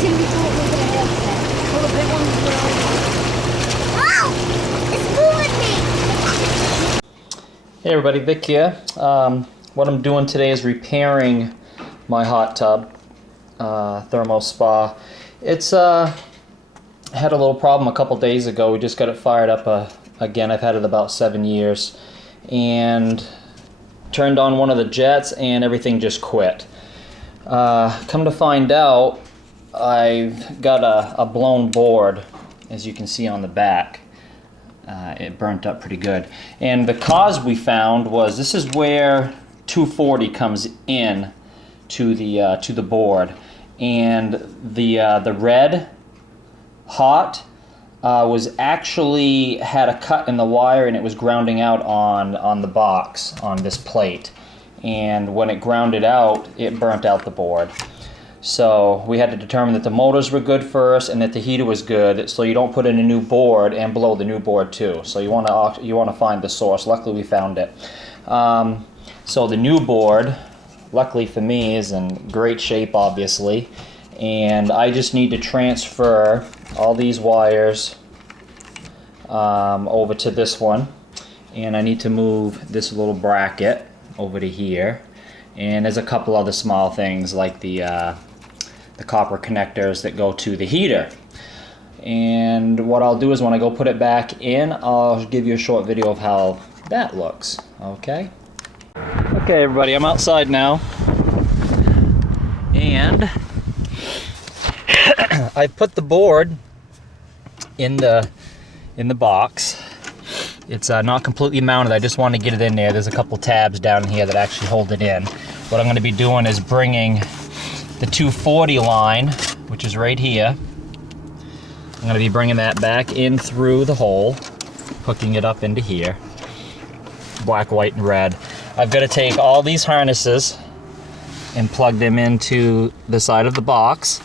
Tim before it was going to help that. All the big ones were... Oh! It's fooling me! Hey everybody, Vic here. What I'm doing today is repairing my hot tub, thermal spa. It's had a little problem a couple days ago. We just got it fired up again. I've had it about 7 years, and turned on one of the jets and everything just quit. Come to find out, I've got a blown board, as you can see on the back. It burnt up pretty good, and the cause we found was this is where 240 comes in to the board, and the red hot was actually had a cut in the wire, and it was grounding out on the box on this plate, and when it grounded out, it burnt out the board. So we had to determine that the motors were good first and that the heater was good, so you don't put in a new board and blow the new board too. So you want to find the source. Luckily we found it. So the new board, luckily for me, is in great shape, obviously, and I just need to transfer all these wires over to this one, and I need to move this little bracket over to here, and there's a couple other small things like the copper connectors that go to the heater. And what I'll do is when I go put it back in, I'll give you a short video of how that looks. Okay everybody, I'm outside now, and I put the board in the box. It's not completely mounted. I just want to get it in there. There's a couple tabs down here that actually hold it in. What I'm going to be doing is bringing the 240 line, which is right here. I'm going to be bringing that back in through the hole, hooking it up into here. Black, white, and red. I've got to take all these harnesses and plug them into the side of the box.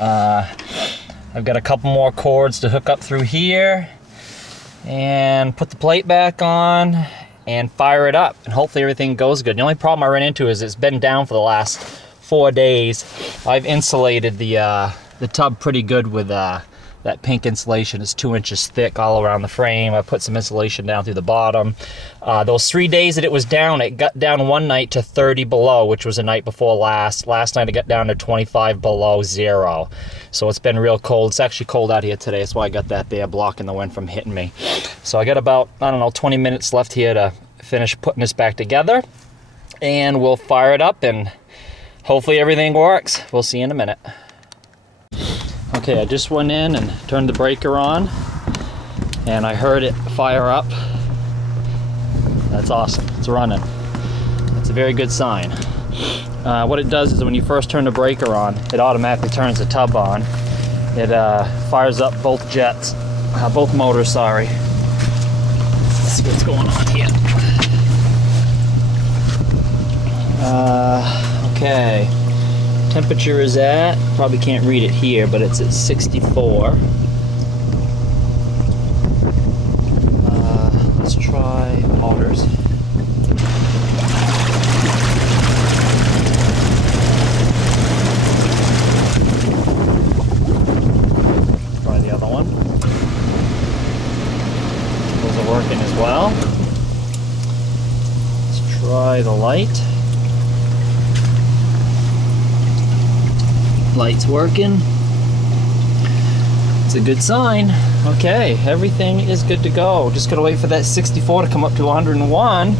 I've got a couple more cords to hook up through here, and put the plate back on and fire it up, and hopefully everything goes good. The only problem I ran into is it's been down for the last 4 days. I've insulated the tub pretty good with that pink insulation. Is 2 inches thick all around the frame. I put some insulation down through the bottom. Those 3 days that it was down, it got down one night to 30 below, which was the night before last. Last night it got down to 25 below zero. So it's been real cold. It's actually cold out here today. That's why I got that there blocking the wind from hitting me. So I got about, I don't know, 20 minutes left here to finish putting this back together, and we'll fire it up and hopefully everything works. We'll see you in a minute. Okay, I just went in and turned the breaker on, and I heard it fire up. That's awesome. It's running. That's a very good sign. What it does is when you first turn the breaker on, it automatically turns the tub on. It fires up both jets, both motors, sorry. Let's see what's going on here. Okay. Temperature is at, probably can't read it here, but it's at 64. Let's try motors. Try the other one. Those are working as well. Let's try the light. Light's working. It's a good sign. Okay, everything is good to go. Just gotta wait for that 64 to come up to 101,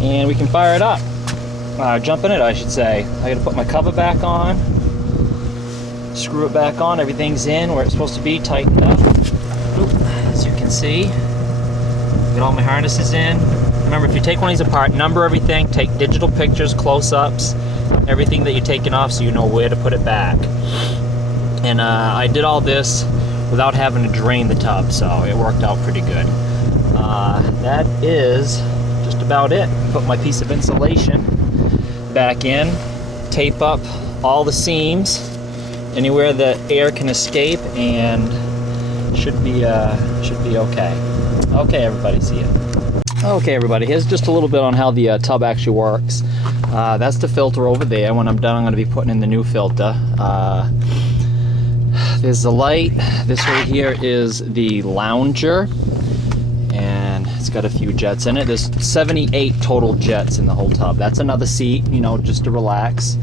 and we can fire it up. Jump in it, I should say. I gotta put my cover back on, screw it back on. Everything's in where it's supposed to be, tightened up. Oop, as you can see, got all my harnesses in. Remember, if you take one of these apart, number everything, take digital pictures, close-ups, everything that you're taking off, so you know where to put it back. And I did all this without having to drain the tub, so it worked out pretty good. That is just about it. Put my piece of insulation back in, tape up all the seams, anywhere that air can escape, and should be okay. Okay, everybody, see ya. Okay, everybody, here's just a little bit on how the tub actually works. That's the filter over there. When I'm done, I'm going to be putting in the new filter. there's the light. This right here is the lounger, and it's got a few jets in it. There's 78 total jets in the whole tub. That's another seat, you know, just to relax.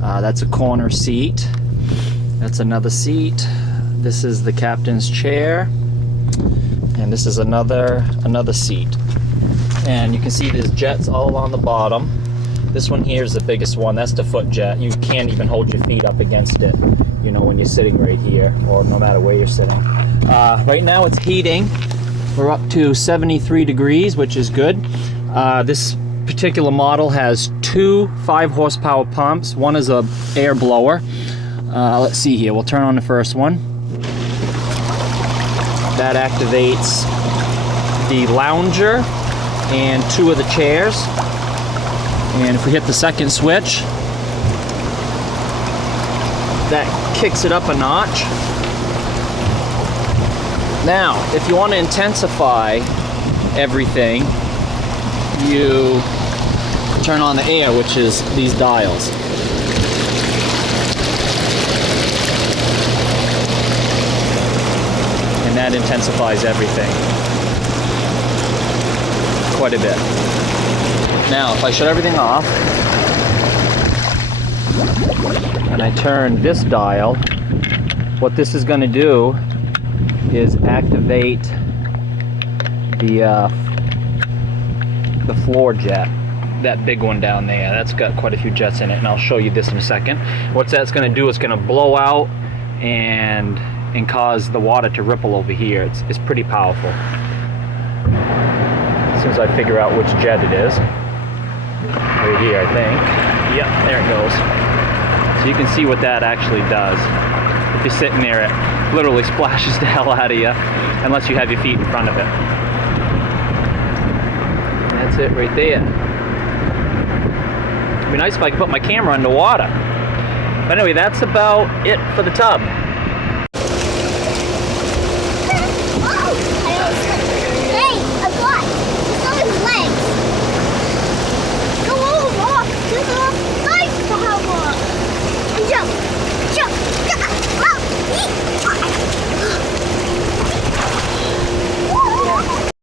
That's a corner seat. That's another seat. This is the captain's chair, and this is another seat. And you can see there's jets all along the bottom. This one here is the biggest one. That's the foot jet. You can't even hold your feet up against it, you know, when you're sitting right here, or no matter where you're sitting. Right now it's heating. We're up to 73 degrees, which is good. This particular model has two 5-horsepower pumps. One is a air blower. Let's see here. We'll turn on the first one. That activates the lounger and 2 of the chairs. And if we hit the second switch, that kicks it up a notch. Now, if you want to intensify everything, you turn on the air, which is these dials. And that intensifies everything quite a bit. Now, if I shut everything off and I turn this dial, what this is going to do is activate the floor jet, that big one down there. That's got quite a few jets in it, and I'll show you this in a second. What that's going to do is going to blow out and cause the water to ripple over here. It's pretty powerful. As soon as I figure out which jet it is. Right here, I think. Yep, there it goes. So you can see what that actually does. If you're sitting there, it literally splashes the hell out of you, unless you have your feet in front of it. And that's it right there. It'd be nice if I could put my camera underwater. But anyway, that's about it for the tub.